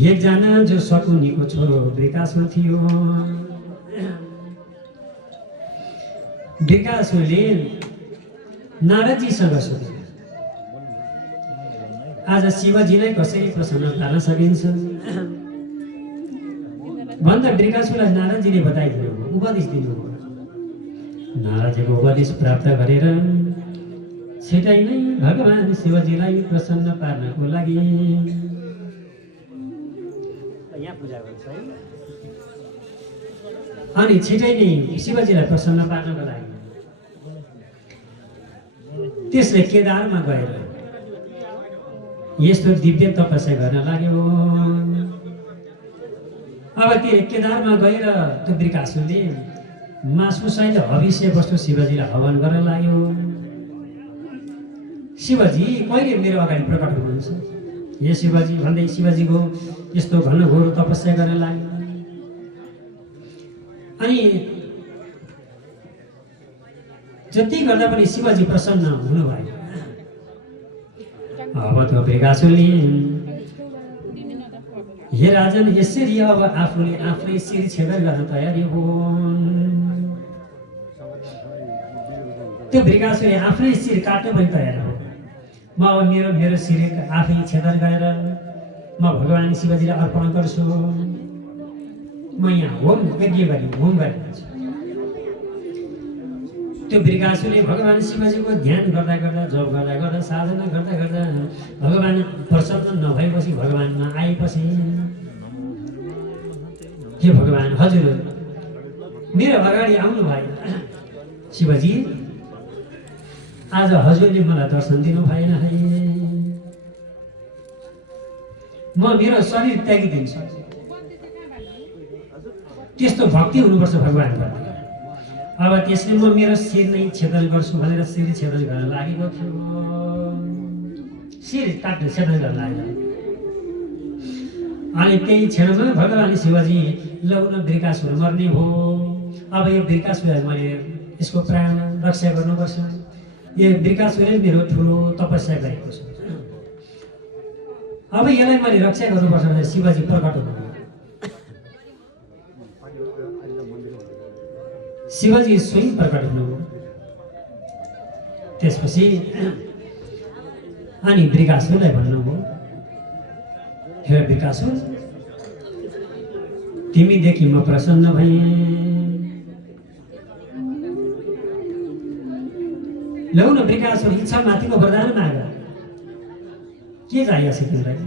एकजना जो शकुनीको छोरो वृकासुर थियो। वृकासुरले नारदजीसँग सोधे, आज शिवजीलाई कसरी प्रसन्न पार्न सकिन्छ भन्दा वृकासुरलाई नारदजीले बताइदिनु, उपदेश दिनुभयो। नारदजीको उपदेश प्राप्त गरेर छिटै नै भगवान शिवजीलाई प्रसन्न पार्नको लागि यहाँ पूजा गर्छ है। अनि छिटै नै शिवजीलाई प्रसन्न पार्नको लागि त्यसले केदारमा गएर यस्तो दिव्य तपस्या गर्न लाग्यो। अब त्यो केदारमा गएर त्यो वृकासुरले मासु सहित हविष्य वस्तु शिवजीलाई हवन गर्न लाग्यो। शिवजी कहिले मेरो अगाडि प्रकट हुनुहुन्छ, हे शिवजी भन्दै शिवजीको यस्तो घनघोर तपस्या गर्न लाग्यो। अनि जति गर्दा पनि शिवजी प्रसन्न हुनुभयो। अब त्यो वृकासुरले, हे राजन, यसरी अब आफूले शिर छेदन गर्न तयारी हो। त्यो वृकासुरले आफ्नै शिर काट्न पनि तयार हो। म अब मेरो शिर आफै छेदन गरेर म भगवान शिवजीलाई अर्पण गर्छु। म यहाँ होम गरिदिन्छु। त्यो वृकासुरले भगवान शिवजीको ध्यान गर्दा गर्दा, जप गर्दा गर्दा, साधना गर्दा गर्दा भगवान प्रसन्न नभएपछि भगवानमा आएपछि, हे भगवान, हजुर मेरो अगाडि आउनु भयो। शिवजी, आज हजुरले मलाई दर्शन दिनु भएन है, म मेरो शरीर त्यागिदिन्छु। त्यस्तो भक्ति हुनुपर्छ भगवानको। अब त्यसले म मेरो शिर नै छेदन गर्छु भनेर शिर छेदन गर्न लागेको थियो। शिर काट्न छेदन गर्न लाग्यो। अनि त्यही क्षणमा भगवान शिवजी लौन वृकासुर मर्ने हो। अब यो वृकासुरलाई मैले यसको प्राण रक्षा गर्नुपर्छ। यो वृकासुरले मेरो ठुलो तपस्या गरेको छ। अब यसलाई मैले रक्षा गर्नुपर्छ भनेर शिवजी प्रकट हुनुभयो। शिवजी स्वयं प्रकट हुनुभयो। त्यसपछि अनि वृकासुरलाई भन्नुभयो, हे वृकासुर, तिमीदेखि म प्रसन्न भएँ। लौ न वृकासुर, इच्छा माथिको वरदान माग, के चाहिएको छ तिमीलाई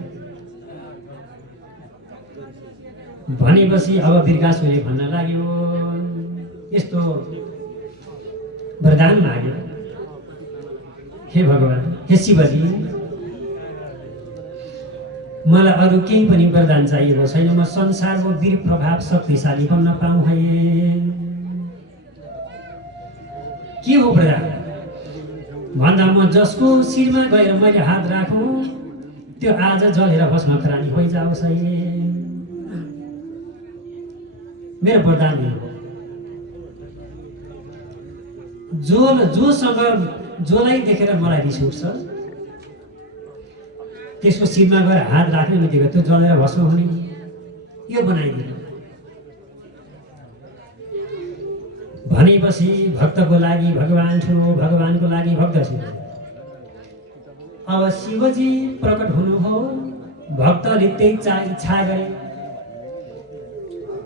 भनेपछि अब वृकासुरले भन्न लाग्यो, यस्तो वरदान माग्यो, हे भगवान, हे शिवजी, मलाई अरू केही पनि वरदान चाहिएको छैन। म संसारको वीर प्रभाव शक्तिशाली बन्न पाऊँ है। के हो वरदान भन्दा, म जसको शिरमा गएर मैले हात राखौँ त्यो आज जलेर भस्म प्राणी भइजाओस् है। मेरो वरदान हो। जोलाई देखेर मलाई रिस उठ्छ, त्यसको शिरमा गएर हात राख्ने बित्तिकै त्यो जलेर भस्म हुने, यो बनाइदिनु भनेपछि भक्तको लागि भगवान ठुलो, भगवानको लागि भक्त ठुलो। अब शिवजी प्रकट हुनुभयो, भक्तले त्यही इच्छा गरे।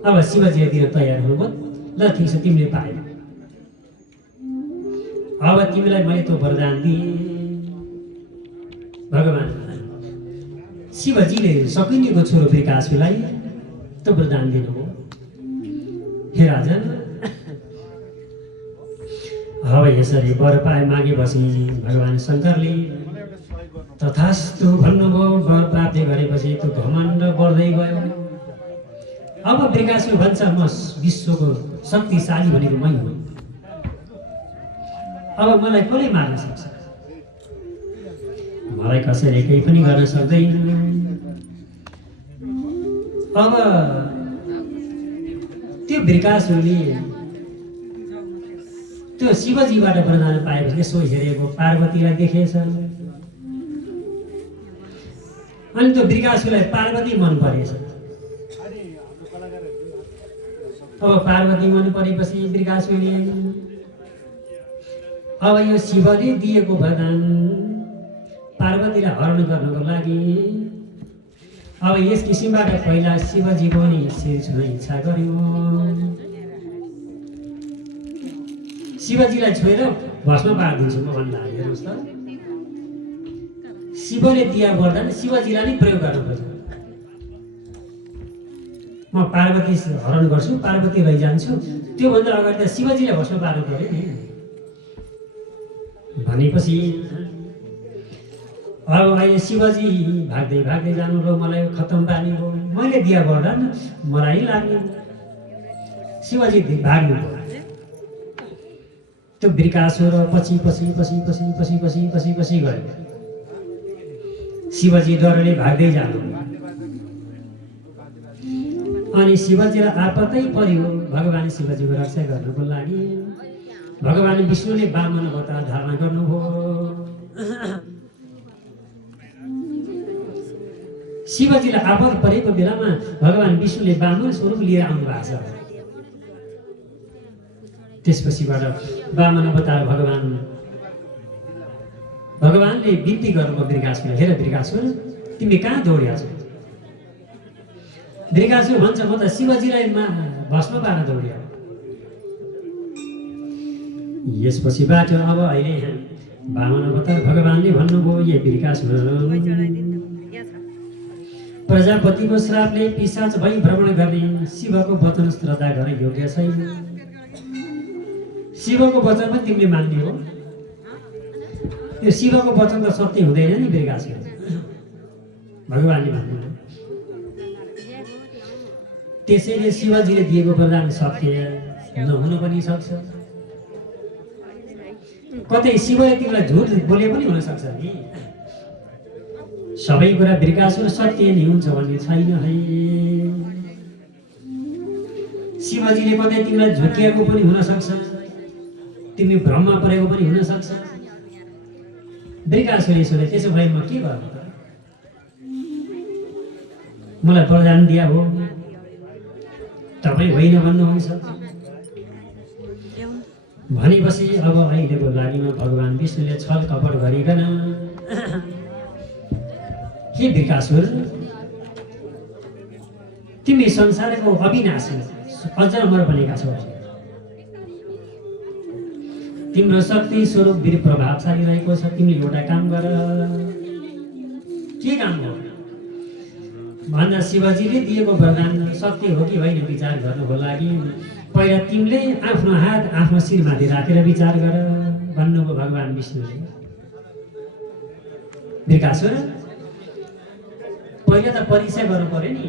अब शिवजीले दिन तयार हुनुभयो। ल ठिक छ, तिमीले पायौ। अब तिमीलाई मैले त्यो वरदान दिएँ। भगवान शिवजीले शकुनीको छोरो वृकासुरलाई त्यो वरदान दिनुभयो। हे राजन, अब यसरी वर पाए मागेपछि भगवान शङ्करले तथास्तु भन्नुभयो। वर प्राप्ति गरेपछि त्यो घमण्ड बढ्दै गयो। अब वृकासुर भन्छ, म विश्वको शक्तिशाली भनेको मै हुँ। अब मलाई कसले मार्न सक्छ? मलाई कसैले केही पनि गर्न सक्दैन। अब त्यो वृकासुरले त्यो शिवजीबाट वरदान पाएपछि यसो हेरेको पार्वतीलाई देखेछ। अनि त्यो वृकासुरलाई पार्वती मन परेछ। अब पार्वती मन परेपछि वृकासुरले अब यो शिवले दिएको वरदान पार्वतीलाई हरण गर्नको लागि अब यस किसिमबाट पहिला शिवजीको पनि शिर छुन इच्छा गर्यो। शिवजीलाई छोएर भस्म पारिदिन्छु म भन्दा हेर्नुहोस् त, शिवले दिया वरदान शिवजीलाई नै प्रयोग गर्नुपर्छ। म पार्वती हरण गर्छु, पार्वती लैजान्छु, त्योभन्दा अगाडि त शिवजीलाई भस्म पार्नु पर्यो नि भनेपछि अब अहिले शिवजी भाग्दै भाग्दै जानुभयो, मलाई खत्तम पार्नुभयो, मैले दिया वरदान मलाई लाग्ने। शिवजी भाग्नुभयो। त्यो वृकासुर पछि पछि पछि पछि पछि पछि पछि पछि गयो। शिवजी डरले भाग्दै जानु अनि शिवजीलाई आपतै पर्यो। भगवान शिवजीको रक्षा गर्नको लागि भगवान विष्णुले वामन अवतार धारण गर्नुभयो। शिवजीलाई आपत परेको बेलामा भगवान विष्णुले वामन स्वरूप लिएर आउनु भएको छ। त्यसपछिबाट वामन अवतार भगवानले बिन्ती गर्नुभयो वृकासुर, हेर वृकासुर तिमी कहाँ दौड्या छौ? वृकासुर भन्छ म त शिवजीलाई भस्म पार्न दौड्या। यसपछिबाट अब अहिले वामन अवतार भगवानले भन्नुभयो, ये वृकासुर प्रजापतिको श्रापले पिशाच भई भ्रमण गर्ने शिवको वचन श्रद्धा गर्ने योग्य छैन। शिवको वचन पनि तिमीले मान्ने हो, त्यो शिवको वचन त सत्य हुँदैन नि वृकासुर, भगवानले भन्नुभयो। त्यसैले शिवजीले दिएको वरदान सत्य नहुन पनि सक्छ। कतै शिवले तिमीलाई झुट बोले पनि हुन सक्छ नि। सबै कुरा वृकासुर सत्य नै हुन्छ भन्ने छैन है। शिवजीले कतै तिमीलाई झुक्किएको पनि हुन सक्छ, तिमी भ्रममा परेको पनि हुन सक्छ। वृकासुरले सोधे त्यसो भए म के गर्नु त? मलाई वरदान दिया हो, तपाईँ होइन भन्नुहुन्छ भनेपछि अब अहिलेको लागिमा भगवान विष्णुले छल कपट गरिकन, हे वृकासुर तिमी संसारको अविनाशी अजर बनेका छौ। तिम्रो शक्ति स्वरूप वीर प्रभावशाली रहेको छ। तिमीले एउटा काम गर। के काम हो भन्दा शिवजीले दिएको वरदान सत्य हो कि होइन विचार गर्नुको लागि पहिला तिमीले आफ्नो हात आफ्नो शिरमाथि राखेर विचार गर भन्नुभयो भगवान विष्णुले। वृकासुर पहिला त परीक्षा गर्नु पर्यो नि,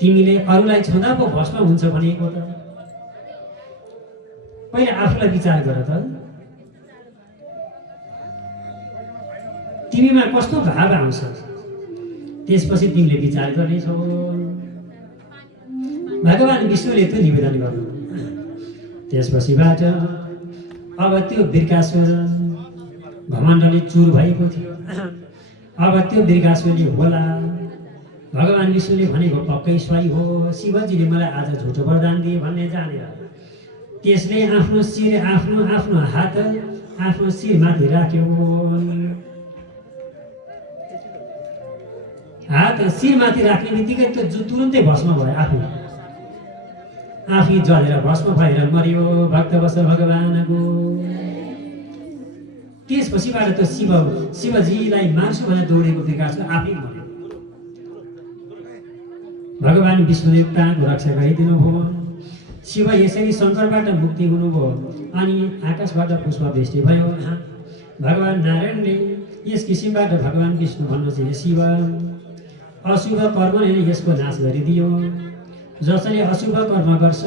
तिमीले अरूलाई छुँदा पो भस्म हुन्छ भनेको त पहिला आफूलाई विचार गर त। तिमीमा कस्तो भाव आउँछ त्यसपछि तिमीले विचार गर्नेछौ। भगवान विष्णुले त्यो निवेदन गर्नु। त्यसपछिबाट अब त्यो वृकासुर घमण्डले चुर भएको थियो। अब त्यो वृकासुरले होला भगवान विष्णुले भनेको पक्कै सही हो, शिवजीले मलाई आज झुटो वरदान दिए भन्ने जानेर त्यसले आफ्नो शिर आफ्नो हात आफ्नो शिरमाथि राख्यो। हात शिरमाथि राख्ने बित्तिकै त्यो तुरुन्तै भस्म भयो, आफै जलेर भस्म भएर मर्यो भक्तवत्सल भगवानको। त्यसपछिबाट त्यो शिवजीलाई मार्छु भनेर दौडेको वृकासुर आफै मर्यो। भगवान विष्णुले प्राणको रक्षा गरिदिनु भयो। शिव यसरी शङ्करबाट मुक्ति हुनुभयो अनि आकाशबाट पुष्पवृष्टि भयो। भगवान नारायणले यस किसिमबाट भगवान विष्णु भन्नुहुन्छ, हे शिव अशुभ कर्मले नै यसको नाश गरिदियो। जसले अशुभ कर्म गर्छ,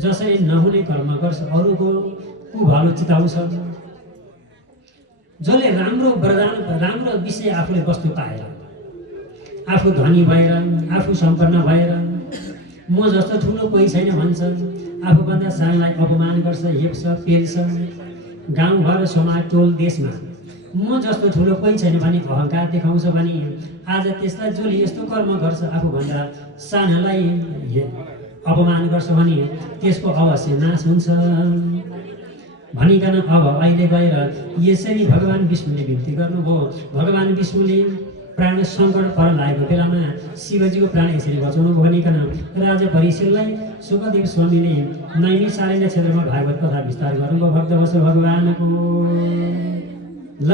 जसले नहुने कर्म गर्छ, अरूको कुभालो चिताउँछ, जसले राम्रो वरदान राम्रो विषय आफूले वस्तु पाएर आफू धनी भएर आफू सम्पन्न भएर म जस्तो ठुलो कोही छैन भन्छ, आफूभन्दा सानोलाई अपमान गर्छ, हेप्छ, पेल्छ, गाउँघर समाज टोल देशमा म जस्तो ठुलो कोही छैन भने अहङ्कार देखाउँछ भने आज त्यसलाई जसले यस्तो कर्म गर्छ आफूभन्दा सानालाई अपमान गर्छ भने त्यसको अवश्य नाश हुन्छ भनिकन अब अहिले गएर यसरी भगवान् विष्णुले बिन्ती गर्नुभयो। भगवान् विष्णुले प्राण सङ्कट पर लागेको बेलामा शिवजीको प्राण यसरी बचाउनु भनिकन राजा परीक्षितलाई सुखदेव स्वामीले नैमिषारण्य क्षेत्रमा भागवत कथा विस्तार गर्नुभयो भक्त वत्सल भगवानको। ल